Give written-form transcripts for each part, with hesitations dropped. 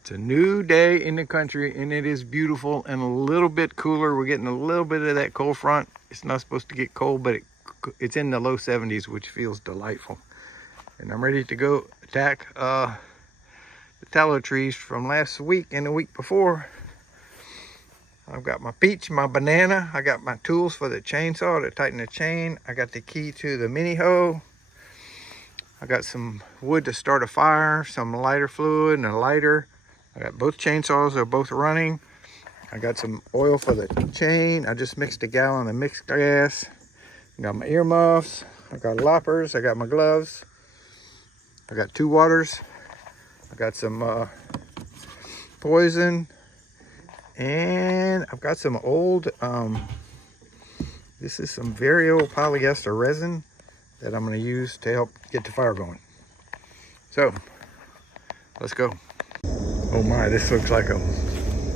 It's a new day in the country and it is beautiful and a little bit cooler. We're getting a little bit of that cold front. It's not supposed to get cold, but it's in the low 70s, which feels delightful. And I'm ready to go attack the tallow trees from last week and the week before. I've got my peach, my banana. I got my tools for the chainsaw to tighten the chain. I got the key to the mini hoe. I got some wood to start a fire, some lighter fluid and a lighter. I got both chainsaws, they're both running. I got some oil for the chain. I just mixed a gallon of mixed gas. I got my earmuffs. I got loppers. I got my gloves. I got 2 waters. I got some poison. And I've got some old, this is some very old polyester resin that I'm going to use to help get the fire going. So, let's go. Oh my, this looks like a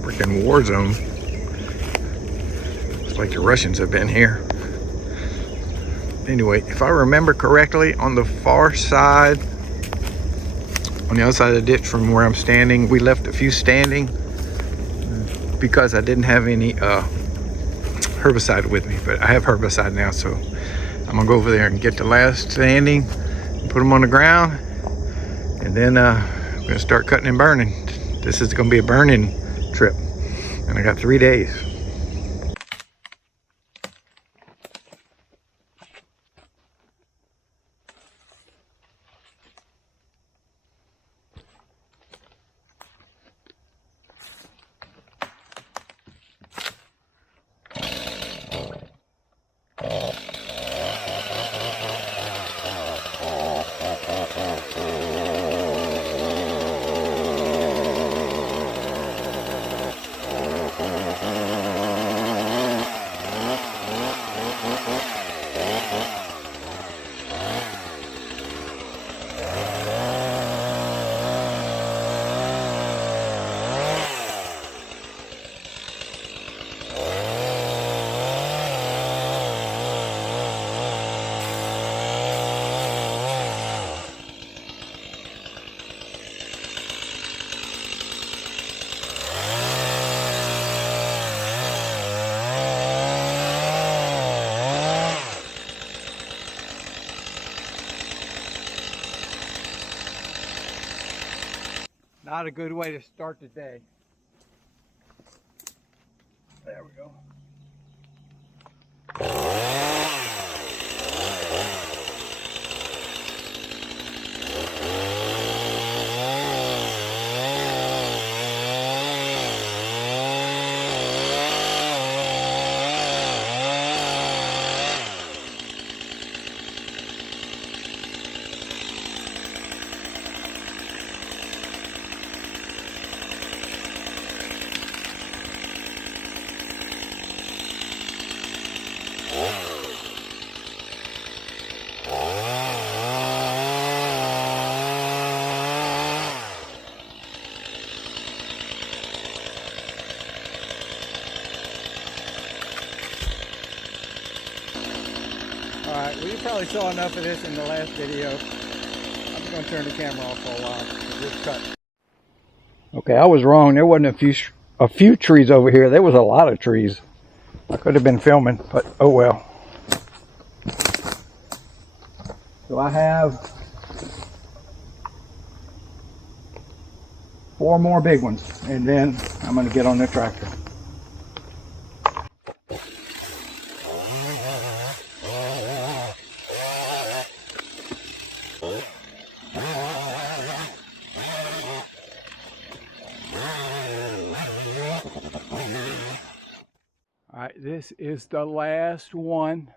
freaking war zone. Looks like the Russians have been here. Anyway, if I remember correctly, on the far side, on the other side of the ditch from where I'm standing, we left a few standing because I didn't have any herbicide with me, but I have herbicide now, so I'm gonna go over there and get the last standing and put them on the ground, and then I'm gonna start cutting and burning. This is gonna be a burning trip, and I got 3 days. Not a good way to start the day. There we go. Alright, well you probably saw enough of this in the last video. I'm going to turn the camera off for a while. Just cut. Okay, I was wrong. There wasn't a few trees over here. There was a lot of trees. I could have been filming, but oh well. So I have 4 more big ones, and then I'm going to get on the tractor. Alright, this is the last one.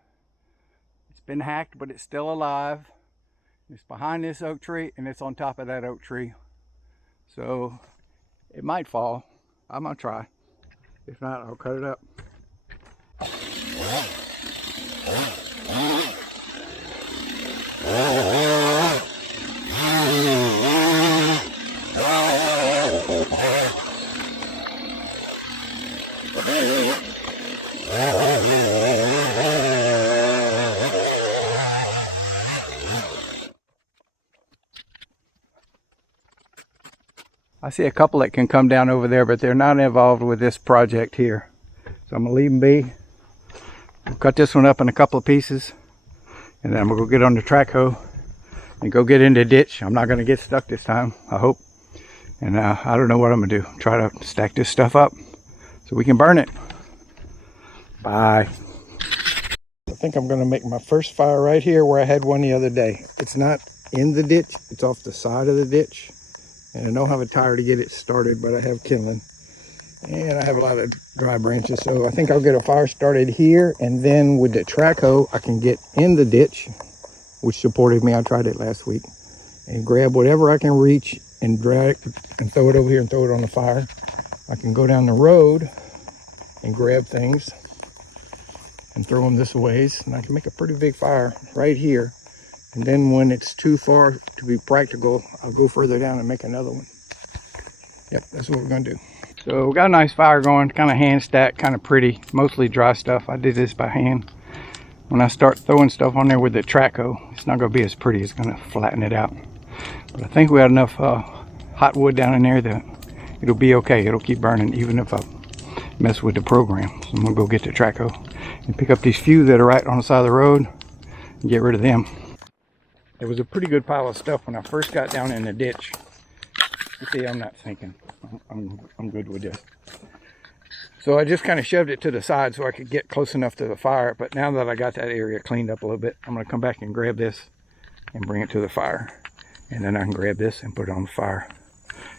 It's been hacked, but it's still alive. It's behind this oak tree, and it's on top of that oak tree. So, it might fall. I'm going to try. If not, I'll cut it up. I see a couple that can come down over there, but they're not involved with this project here. So I'm gonna leave them be. I'll cut this one up in a couple of pieces, and then I'm gonna go get on the track hoe and go get in the ditch. I'm not gonna get stuck this time, I hope. And I don't know what I'm gonna do. Try to stack this stuff up so we can burn it. Bye. I think I'm gonna make my first fire right here where I had one the other day. It's not in the ditch, it's off the side of the ditch. And I don't have a tire to get it started, but I have kindling. And I have a lot of dry branches, so I think I'll get a fire started here, and then with the track hoe, I can get in the ditch, which supported me. I tried it last week, and grab whatever I can reach and drag and throw it over here and throw it on the fire. I can go down the road and grab things and throw them this ways, and I can make a pretty big fire right here. And then when it's too far to be practical, I'll go further down and make another one. Yep, that's what we're gonna do. So we got a nice fire going, kind of hand stacked, kind of pretty, mostly dry stuff. I did this by hand. When I start throwing stuff on there with the track hoe, it's not gonna be as pretty. It's gonna flatten it out. But I think we got enough hot wood down in there that it'll be okay. It'll keep burning even if I mess with the program. So I'm gonna go get the track hoe and pick up these few that are right on the side of the road and get rid of them. There was a pretty good pile of stuff when I first got down in the ditch. You see, I'm not thinking. I'm good with this. So I just kind of shoved it to the side so I could get close enough to the fire. But now that I got that area cleaned up a little bit, I'm going to come back and grab this and bring it to the fire. And then I can grab this and put it on the fire.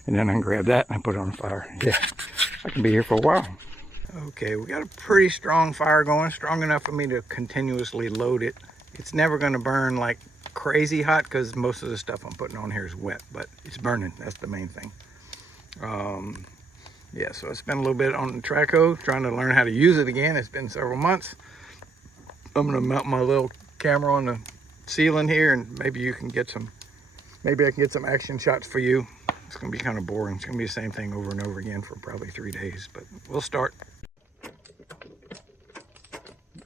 And then I can grab that and put it on the fire. Yeah, I can be here for a while. Okay, we got a pretty strong fire going, strong enough for me to continuously load it. It's never going to burn like crazy hot because most of the stuff I'm putting on here is wet, but it's burning. That's the main thing. Yeah, so I spent a little bit on the track hoe trying to learn how to use it again. It's been several months. I'm gonna mount my little camera on the ceiling here, and maybe you can get some, maybe I can get some action shots for you. It's gonna be kind of boring. It's gonna be the same thing over and over again for probably 3 days, but we'll start.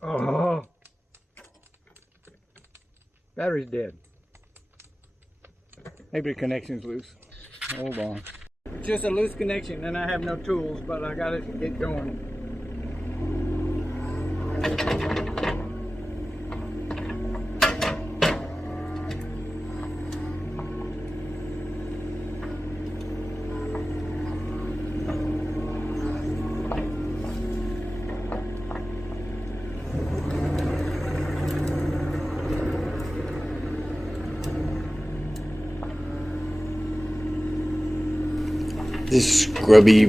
Oh, battery's dead. Maybe the connection's loose. Hold on. Just a loose connection, and I have no tools, but I got it to get going. This scrubby,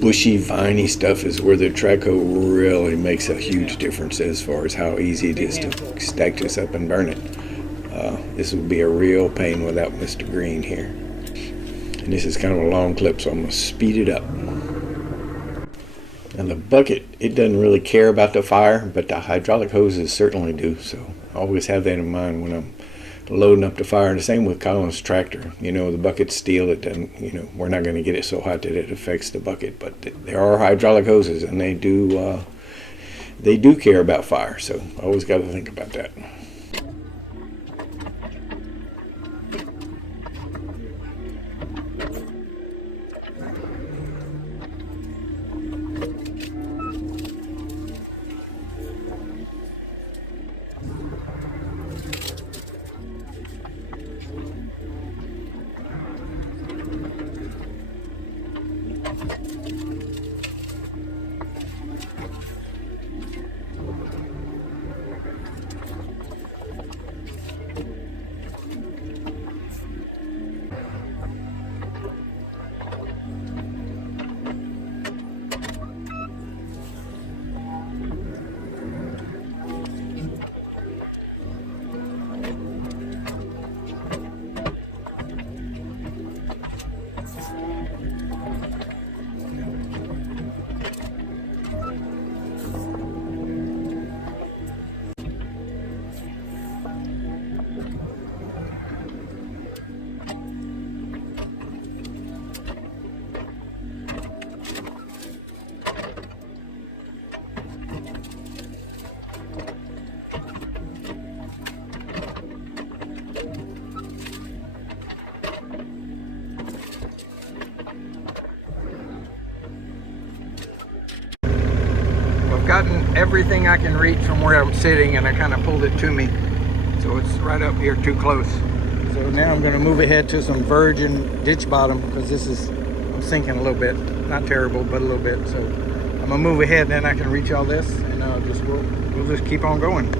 bushy, viney stuff is where the track hoe really makes a huge difference as far as how easy it is to stack this up and burn it. This would be a real pain without Mr. Green here. And this is kind of a long clip, so I'm going to speed it up. And the bucket, it doesn't really care about the fire, but the hydraulic hoses certainly do. So always have that in mind when I'm loading up the fire. And the same with Colin's tractor. You know, the bucket's steel. It doesn't, you know, we're not going to get it so hot that it affects the bucket. But there are hydraulic hoses, and they do care about fire. So always got to think about that. gotten everything I can reach from where I'm sitting, and I kind of pulled it to me. So it's right up here too close. So now I'm gonna move ahead to some virgin ditch bottom because I'm sinking a little bit. Not terrible, but a little bit. So I'm gonna move ahead, then I can reach all this, and we'll just keep on going.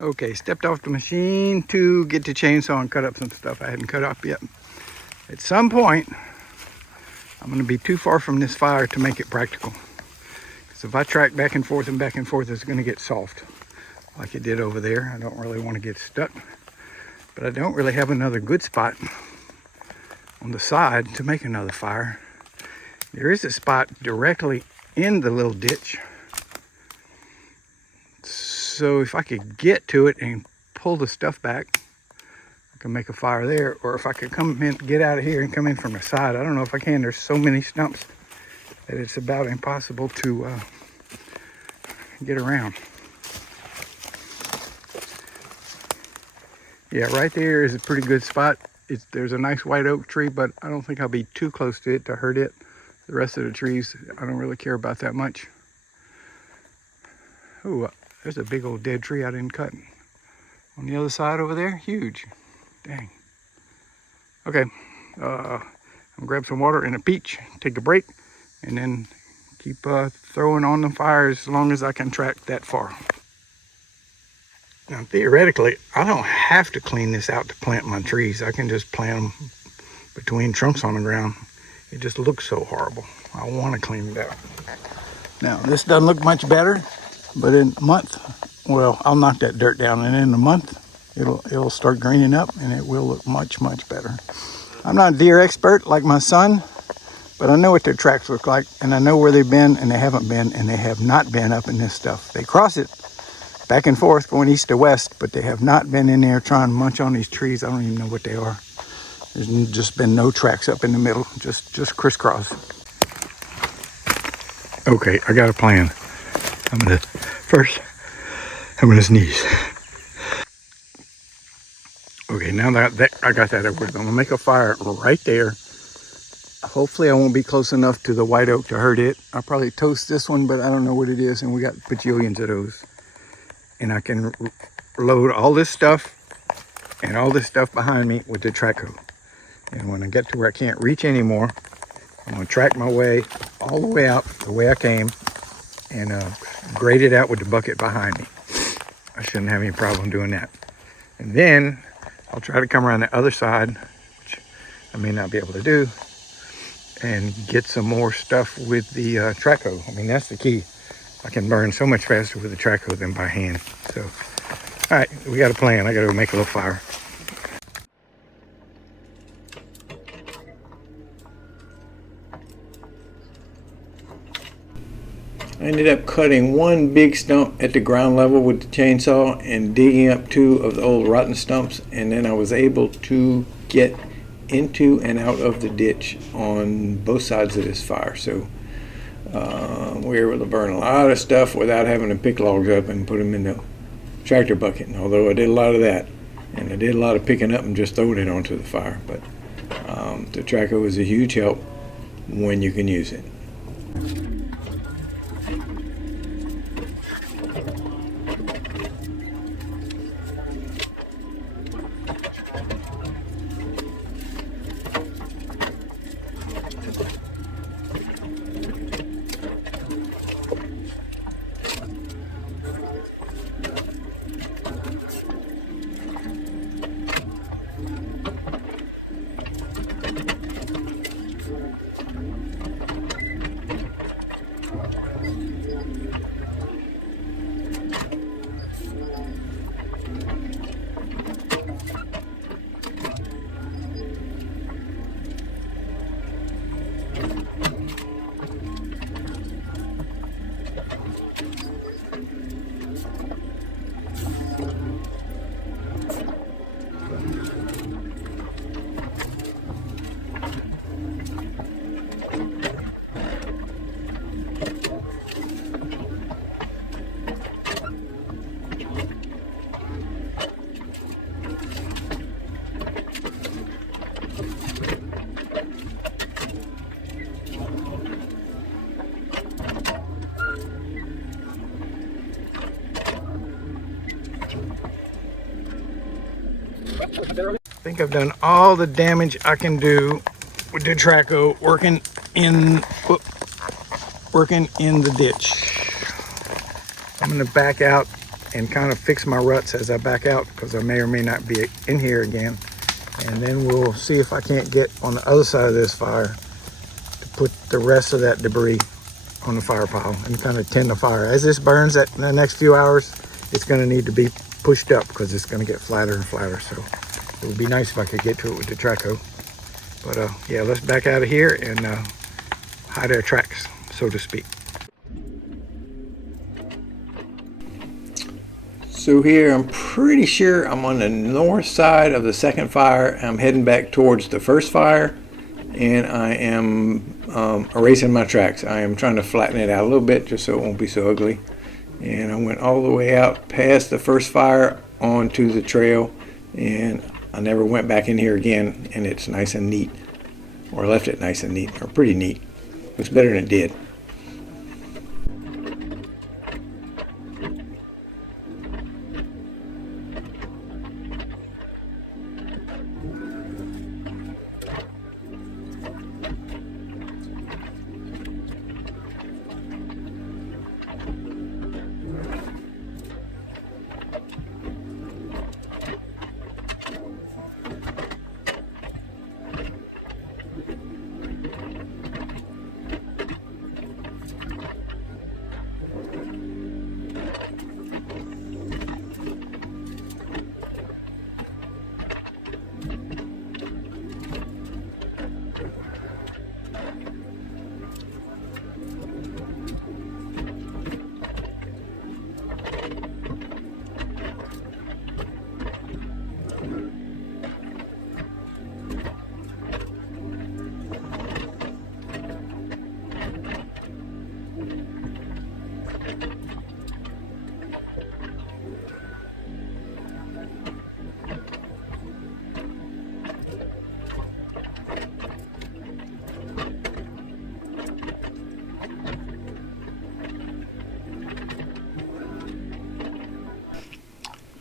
Okay, stepped off the machine to get the chainsaw and cut up some stuff I hadn't cut up yet. At some point, I'm going to be too far from this fire to make it practical. Because if I track back and forth, it's going to get soft like it did over there. I don't really want to get stuck. But I don't really have another good spot on the side to make another fire. There is a spot directly in the little ditch. So if I could get to it and pull the stuff back, I can make a fire there. Or if I could come in, get out of here and come in from the side. I don't know if I can. There's so many stumps that it's about impossible to get around. Yeah, right there is a pretty good spot. There's a nice white oak tree, but I don't think I'll be too close to it to hurt it. The rest of the trees, I don't really care about that much. Oh, there's a big old dead tree I didn't cut. On the other side over there, huge. Dang. Okay, I'm gonna grab some water and a peach, take a break, and then keep throwing on the fire as long as I can track that far. Now, theoretically, I don't have to clean this out to plant my trees. I can just plant them between trunks on the ground. It just looks so horrible. I want to clean it out. Now, this doesn't look much better, but in a month, well, I'll knock that dirt down, and in a month, it'll start greening up, and it will look much, much better. I'm not a deer expert like my son, but I know what their tracks look like, and I know where they've been, and they haven't been, and they have not been up in this stuff. They cross it back and forth, going east to west, but they have not been in there trying to munch on these trees. I don't even know what they are. There's just been no tracks up in the middle, just crisscross. Okay, I got a plan. I'm gonna sneeze. Okay, now that I got that over with, I'm gonna make a fire right there. Hopefully I won't be close enough to the white oak to hurt it. I'll probably toast this one, but I don't know what it is, and we got bajillions of those. And I can load all this stuff and all this stuff behind me with the track hoe. And when I get to where I can't reach anymore, I'm gonna track my way all the way out the way I came, and grade it out with the bucket behind me. I shouldn't have any problem doing that. And then I'll try to come around the other side, which I may not be able to do, and get some more stuff with the traco. I mean, that's the key. I can burn so much faster with the traco than by hand. So, all right, we got a plan. I got to go make a little fire. I ended up cutting one big stump at the ground level with the chainsaw and digging up two of the old rotten stumps, and then I was able to get into and out of the ditch on both sides of this fire. So we were able to burn a lot of stuff without having to pick logs up and put them in the tractor bucket. Although I did a lot of that, and I did a lot of picking up and just throwing it onto the fire. But the tracker is a huge help when you can use it. I think I've done all the damage I can do with the traco working in the ditch. I'm going to back out and kind of fix my ruts as I back out, because I may or may not be in here again. And then we'll see if I can't get on the other side of this fire to put the rest of that debris on the fire pile and kind of tend the fire. As this burns in the next few hours, it's going to need to be pushed up because it's going to get flatter and flatter. So it would be nice if I could get to it with the traco. But yeah, let's back out of here and hide our tracks, so to speak. So here, I'm pretty sure I'm on the north side of the second fire. I'm heading back towards the first fire, and I am erasing my tracks. I am trying to flatten it out a little bit just so it won't be so ugly. And I went all the way out past the first fire onto the trail, and I never went back in here again, and it's nice and neat, or left it nice and neat, or pretty neat. It's better than it did.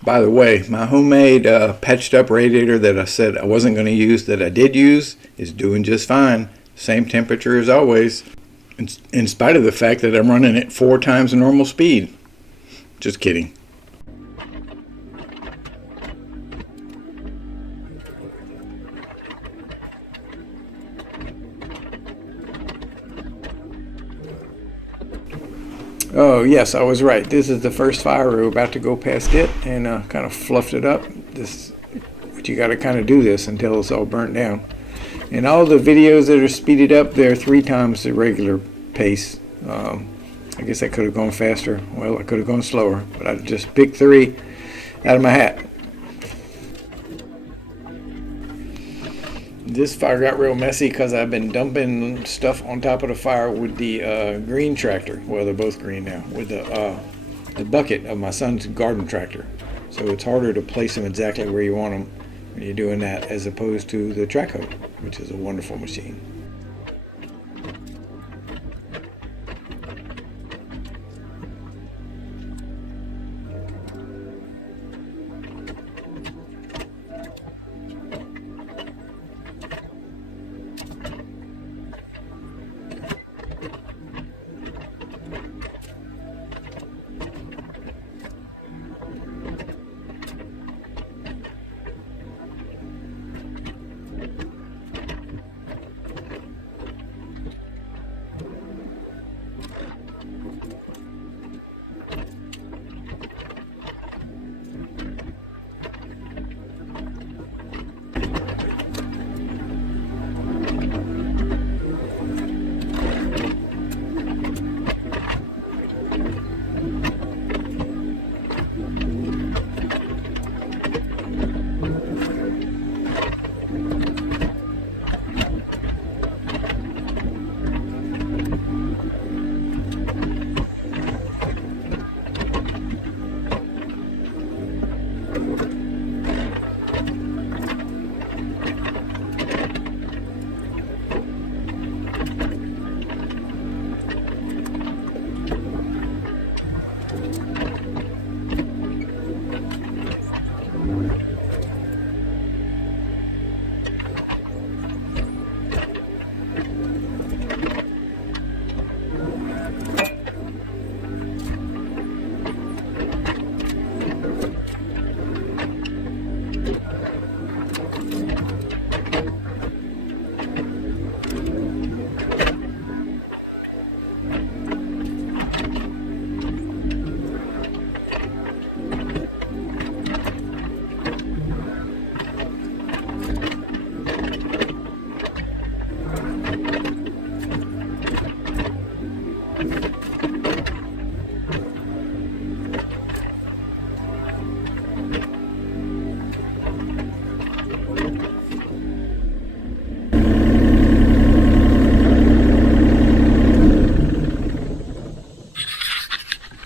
By the way, my homemade patched up radiator that I said I wasn't going to use, that I did use, is doing just fine. Same temperature as always. in spite of the fact that I'm running at 4 times the normal speed. Just kidding. Oh yes, I was right. This is the first fire. We're about to go past it and kind of fluffed it up. But you got to kind of do this until it's all burnt down. And all the videos that are speeded up, they're 3 times the regular pace. I guess I could have gone faster. Well, I could have gone slower, but I just picked 3 out of my hat. This fire got real messy because I've been dumping stuff on top of the fire with the green tractor. Well, they're both green now. With the bucket of my son's garden tractor. So it's harder to place them exactly where you want them when you're doing that, as opposed to the track hoe, which is a wonderful machine.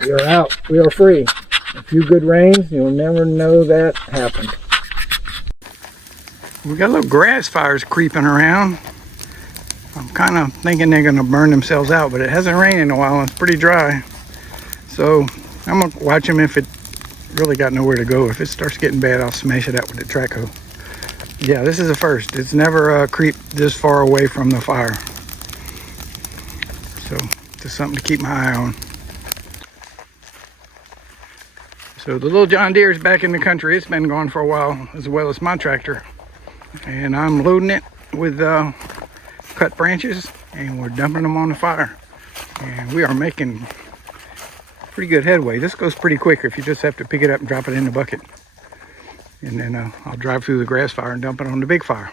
We are out. We are free. A few good rains, you'll never know that happened. We got little grass fires creeping around. I'm kind of thinking they're going to burn themselves out, but it hasn't rained in a while and it's pretty dry. So I'm going to watch them. If it really got nowhere to go, if it starts getting bad, I'll smash it out with the track hoe. Yeah, this is the first. It's never creeped this far away from the fire. So just something to keep my eye on. So the little John Deere is back in the country. It's been gone for a while, as well as my tractor. And I'm loading it with cut branches, and we're dumping them on the fire. And we are making pretty good headway. This goes pretty quick if you just have to pick it up and drop it in the bucket. And then I'll drive through the grass fire and dump it on the big fire.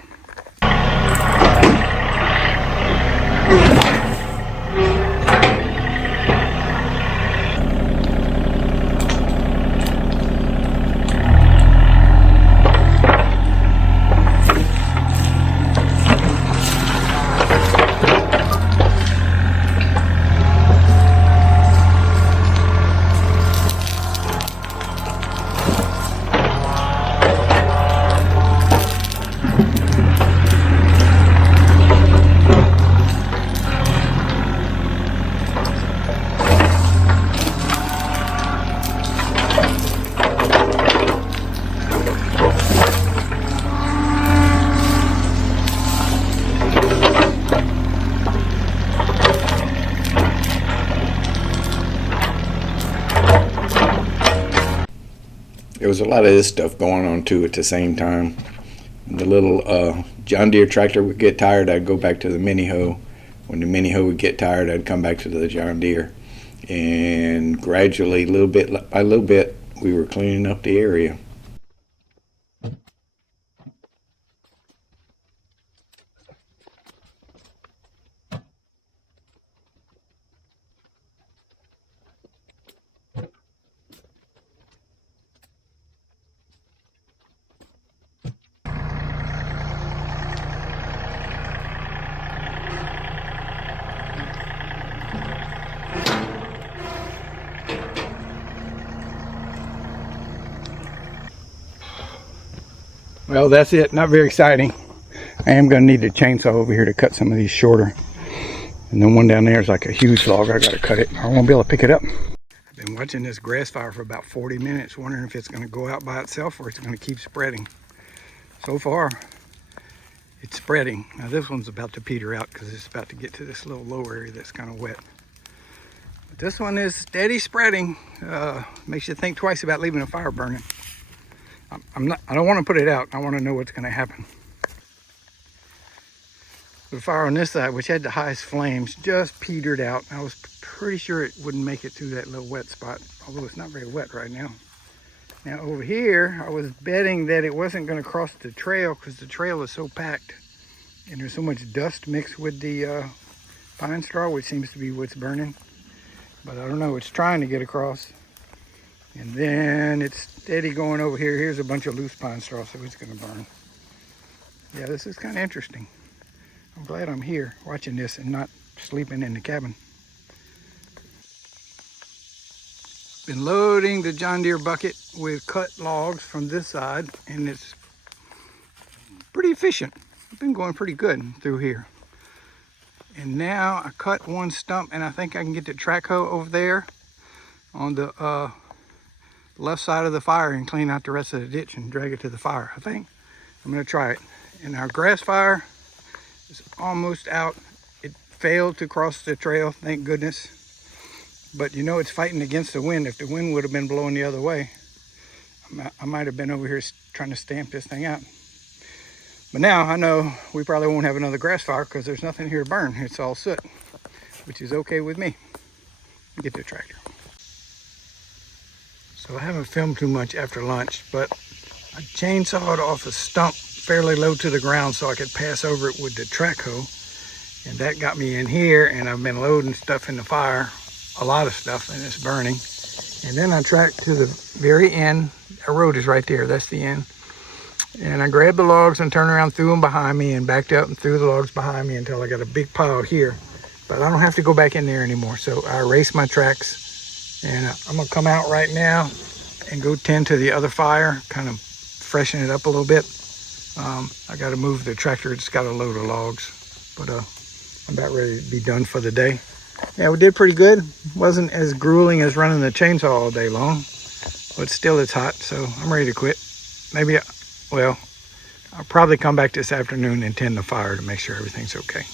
there's a lot of this stuff going on too at the same time. The little John Deere tractor would get tired, I'd go back to the mini hoe. When the mini hoe would get tired, I'd come back to the John Deere. And gradually, little bit by little bit, we were cleaning up the area. Well, that's it. Not very exciting. I am going to need a chainsaw over here to cut some of these shorter. And then one down there is like a huge log. I got to cut it. I won't be able to pick it up. I've been watching this grass fire for about 40 minutes, wondering if it's going to go out by itself or it's going to keep spreading. So far, it's spreading. Now this one's about to peter out because it's about to get to this little low area that's kind of wet. But this one is steady spreading. Makes you think twice about leaving a fire burning. I don't want to put it out. I want to know what's going to happen. The fire on this side, which had the highest flames, just petered out. I was pretty sure it wouldn't make it through that little wet spot, although it's not very wet right now. Now over here, I was betting that it wasn't going to cross the trail because the trail is so packed and there's so much dust mixed with the pine straw, which seems to be what's burning. But I don't know, it's trying to get across. And then it's steady going over here. Here's a bunch of loose pine straw, so it's going to burn. Yeah, this is kind of interesting. I'm glad I'm here watching this and not sleeping in the cabin. Been loading the John Deere bucket with cut logs from this side, and it's pretty efficient. I've been going pretty good through here. And now I cut one stump, and I think I can get the track hoe over there on the left side of the fire and clean out the rest of the ditch and drag it to the fire. I think I'm going to try it. And our grass fire is almost out. It failed to cross the trail, thank goodness. But you know, it's fighting against the wind. If the wind would have been blowing the other way, I might have been over here trying to stamp this thing out. But now I know we probably won't have another grass fire because there's nothing here to burn. It's all soot, which is okay with me. Get the tractor. So I haven't filmed too much after lunch, but I chainsawed off a stump fairly low to the ground so I could pass over it with the track hoe. And that got me in here, and I've been loading stuff in the fire, a lot of stuff, and it's burning. And then I tracked to the very end. A road is right there, that's the end. And I grabbed the logs and turned around, threw them behind me, and backed up and threw the logs behind me until I got a big pile here. But I don't have to go back in there anymore, so I erased my tracks. And I'm gonna come out right now and go tend to the other fire, kind of freshen it up a little bit. I gotta move the tractor, it's got a load of logs, but I'm about ready to be done for the day. Yeah, we did pretty good. Wasn't as grueling as running the chainsaw all day long, but still it's hot, so I'm ready to quit. Maybe, well, I'll probably come back this afternoon and tend the fire to make sure everything's okay.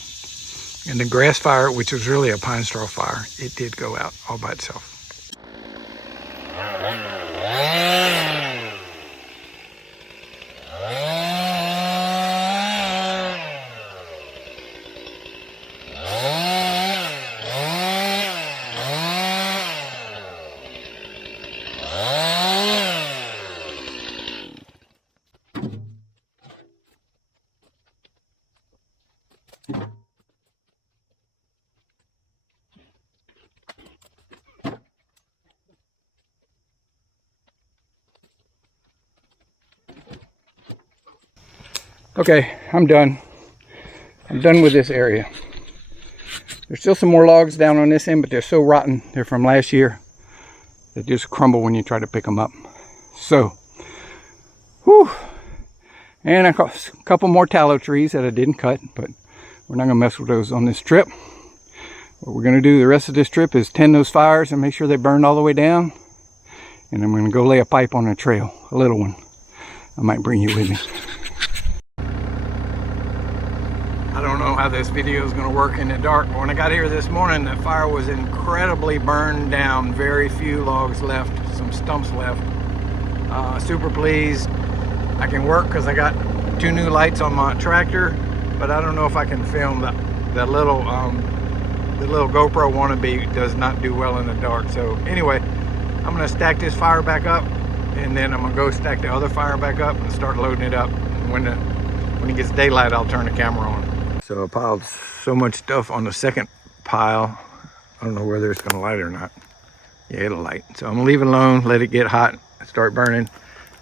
And the grass fire, which was really a pine straw fire, it did go out all by itself. Okay, I'm done. I'm done with this area. There's still some more logs down on this end, but they're so rotten. They're from last year. They just crumble when you try to pick them up. So, whew. And I caught a couple more tallow trees that I didn't cut, but we're not gonna mess with those on this trip. What we're gonna do the rest of this trip is tend those fires and make sure they burned all the way down. And I'm gonna go lay a pipe on the trail, a little one. I might bring you with me. I don't know how this video is going to work in the dark, but when I got here this morning, the fire was incredibly burned down. Very few logs left, some stumps left. Super pleased. I can work because I got 2 new lights on my tractor, but I don't know if I can film the little GoPro wannabe does not do well in the dark. So anyway, I'm gonna stack this fire back up, and then I'm gonna go stack the other fire back up and start loading it up. And when it gets daylight, I'll turn the camera on. So I piled so much stuff on the second pile. I don't know whether it's gonna light or not. Yeah, it'll light. So I'm gonna leave it alone, let it get hot, start burning.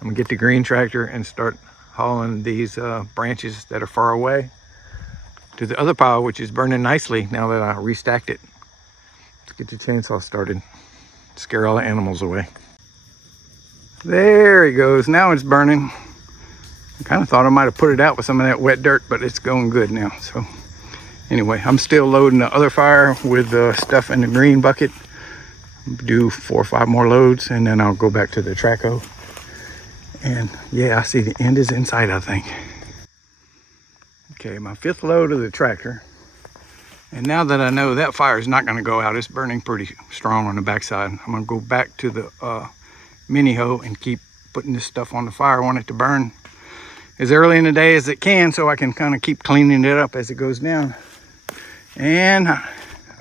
I'm gonna get the green tractor and start hauling these branches that are far away to the other pile, which is burning nicely now that I restacked it. Let's get the chainsaw started. Scare all the animals away. There he goes. Now it's burning. I kind of thought I might have put it out with some of that wet dirt, but it's going good now. So anyway, I'm still loading the other fire with the stuff in the green bucket. Do 4 or 5 more loads, and then I'll go back to the traco. And yeah, I see the end is in sight, I think. Okay, my 5th load of the tractor. And now that I know that fire is not going to go out, it's burning pretty strong on the backside. I'm going to go back to the mini hoe and keep putting this stuff on the fire. I want it to burn as early in the day as it can, so I can kind of keep cleaning it up as it goes down. And I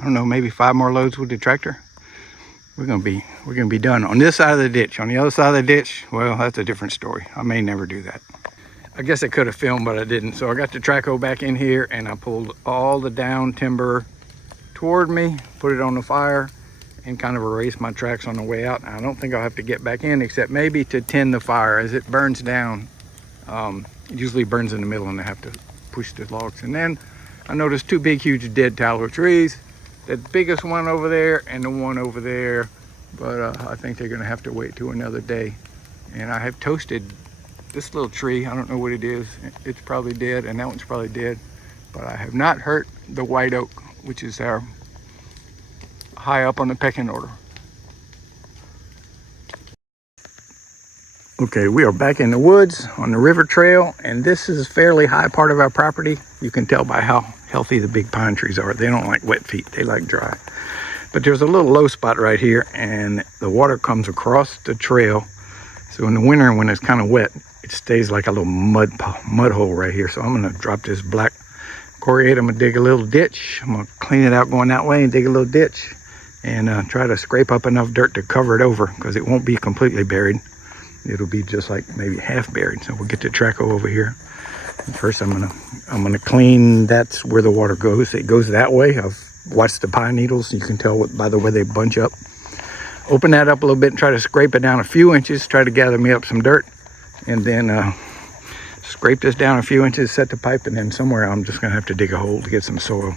don't know, maybe 5 more loads with the tractor. We're gonna be done on this side of the ditch. On the other side of the ditch, well, that's a different story. I may never do that. I guess I could have filmed, but I didn't. So I got the traco back in here, and I pulled all the down timber toward me, put it on the fire, and kind of erased my tracks on the way out. I don't think I'll have to get back in, except maybe to tend the fire as it burns down. It usually burns in the middle, and I have to push the logs. And then I noticed 2 big, huge dead tallow trees. The biggest one over there and the one over there, but I think they're gonna have to wait till another day. And I have toasted this little tree. I don't know what it is. It's probably dead, and that one's probably dead. But I have not hurt the white oak, which is our high up on the pecking order. Okay, we are back in the woods on the river trail, and this is a fairly high part of our property. You can tell by how healthy the big pine trees are. They don't like wet feet, they like dry. But there's a little low spot right here, and the water comes across the trail. So in the winter, when it's kind of wet, it stays like a little mud hole right here. So I'm gonna drop this black coriander. I'm gonna dig a little ditch. I'm gonna clean it out going that way and dig a little ditch, and try to scrape up enough dirt to cover it over, because it won't be completely buried. It'll be just like maybe half buried. So we'll get the traco over here. And first I'm gonna clean. That's where the water goes. It goes that way. I've watched the pine needles. You can tell by the way they bunch up. Open that up a little bit and try to scrape it down a few inches. Try to gather me up some dirt, and then scrape this down a few inches, set the pipe, and then somewhere I'm just gonna have to dig a hole to get some soil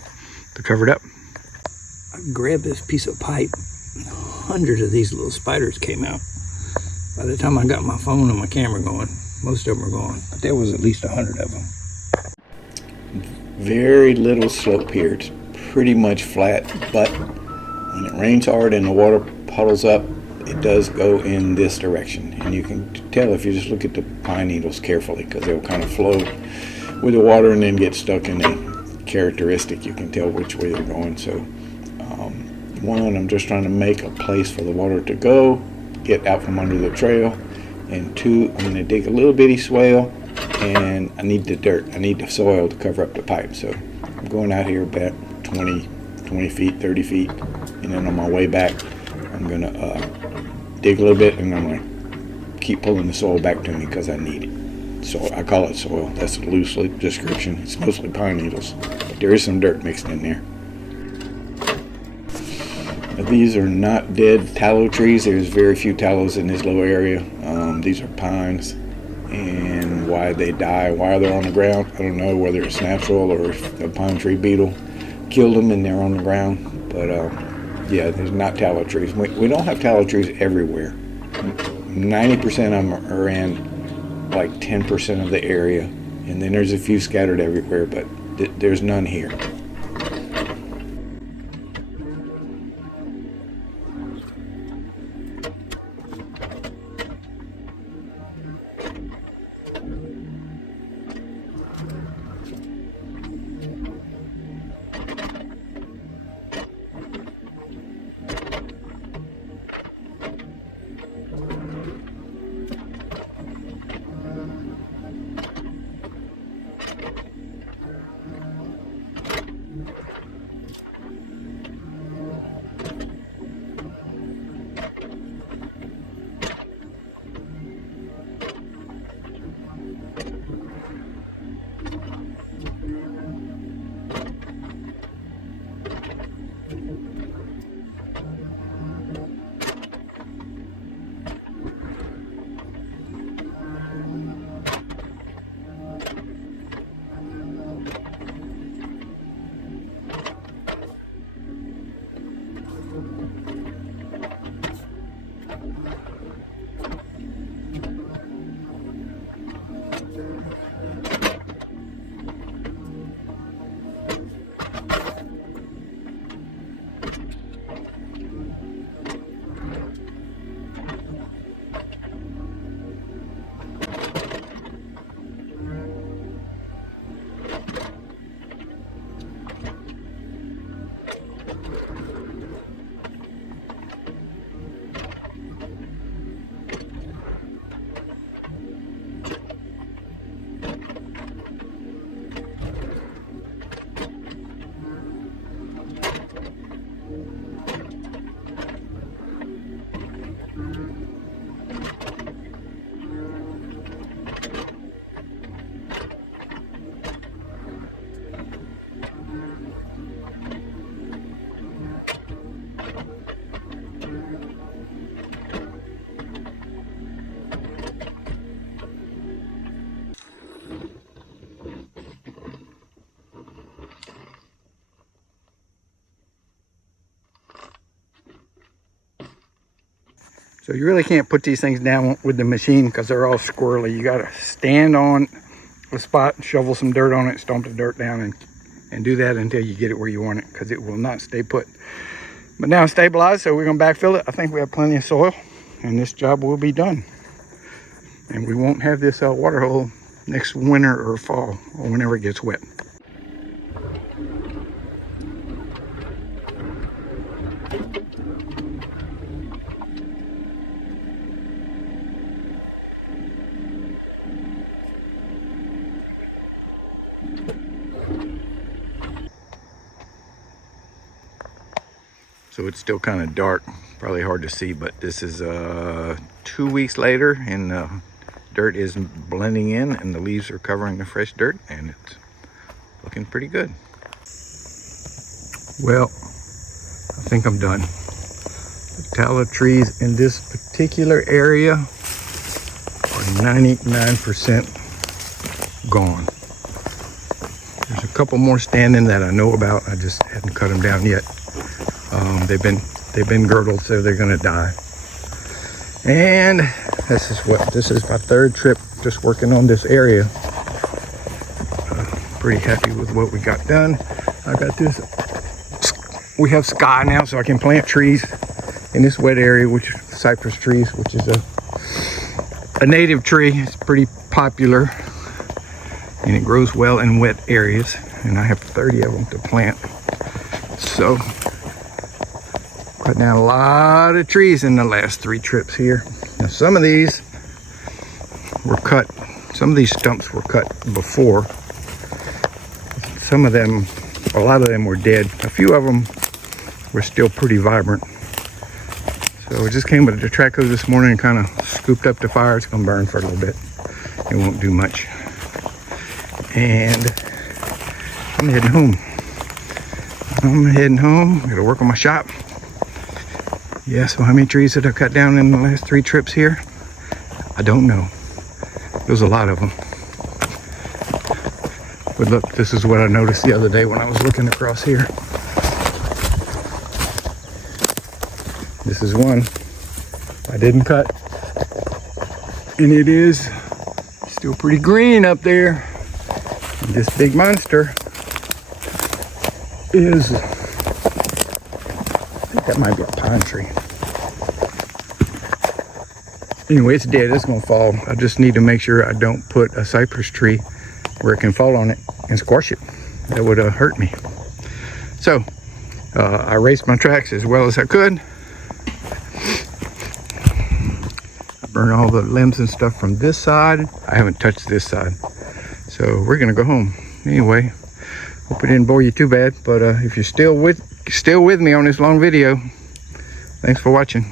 to cover it up. I grabbed this piece of pipe. Hundreds of these little spiders came out. By the time I got my phone and my camera going, most of them are gone, but there was at least 100 of them. Very little slope here. It's pretty much flat, but when it rains hard and the water puddles up, it does go in this direction. And you can tell if you just look at the pine needles carefully, because they'll kind of flow with the water and then get stuck in a characteristic. You can tell which way they're going. So one, I'm just trying to make a place for the water to go, get out from under the trail. And 2, I'm going to dig a little bitty swale, and I need the dirt, I need the soil to cover up the pipe. So I'm going out here about 20 feet, 30 feet, and then on my way back I'm going to dig a little bit, and I'm going to keep pulling the soil back to me because I need it. So I call it soil. That's a loose description. It's mostly pine needles, but there is some dirt mixed in there. These are not dead tallow trees. There's very few tallows in this low area. These are pines, and why they die, why they're on the ground, I don't know, whether it's natural or if a pine tree beetle killed them and they're on the ground. But yeah, there's not tallow trees. We don't have tallow trees everywhere. 90% of them are in like 10% of the area, and then there's a few scattered everywhere, but there's none here. So you really can't put these things down with the machine because they're all squirrely. You gotta stand on a spot, shovel some dirt on it, stomp the dirt down, and do that until you get it where you want it, because it will not stay put. But now it's stabilized, so we're gonna backfill it. I think we have plenty of soil, and this job will be done. And we won't have this water hole next winter or fall, or whenever it gets wet. So it's still kind of dark, probably hard to see, but this is 2 weeks later, and the dirt is blending in and the leaves are covering the fresh dirt, and it's looking pretty good. Well, I think I'm done. The tallow trees in this particular area are 99% gone. There's a couple more standing that I know about. I just haven't cut them down yet. They've been girdled, so they're gonna die. And this is my third trip just working on this area. Pretty happy with what we got done. I got this. We have sky now, so I can plant trees in this wet area, which cypress trees, which is a native tree. It's pretty popular, and it grows well in wet areas. And I have 30 of them to plant. So cut down a lot of trees in the last 3 trips here. Now some of these were cut, some of these stumps were cut before. Some of them, a lot of them were dead. A few of them were still pretty vibrant. So we just came with a traco this morning and kind of scooped up the fire. It's gonna burn for a little bit. It won't do much. And I'm heading home. Gotta work on my shop. Yeah, so how many trees did I cut down in the last 3 trips here? I don't know. There's a lot of them. But look, this is what I noticed the other day when I was looking across here. This is one I didn't cut. And it is still pretty green up there. And this big monster is, I think that might be a pine tree. Anyway, it's dead, it's gonna fall. I just need to make sure I don't put a cypress tree where it can fall on it and squash it. That would hurt me. So, I raced my tracks as well as I could. I burned all the limbs and stuff from this side. I haven't touched this side. So we're gonna go home. Anyway, hope it didn't bore you too bad, but if you're still with me on this long video, thanks for watching.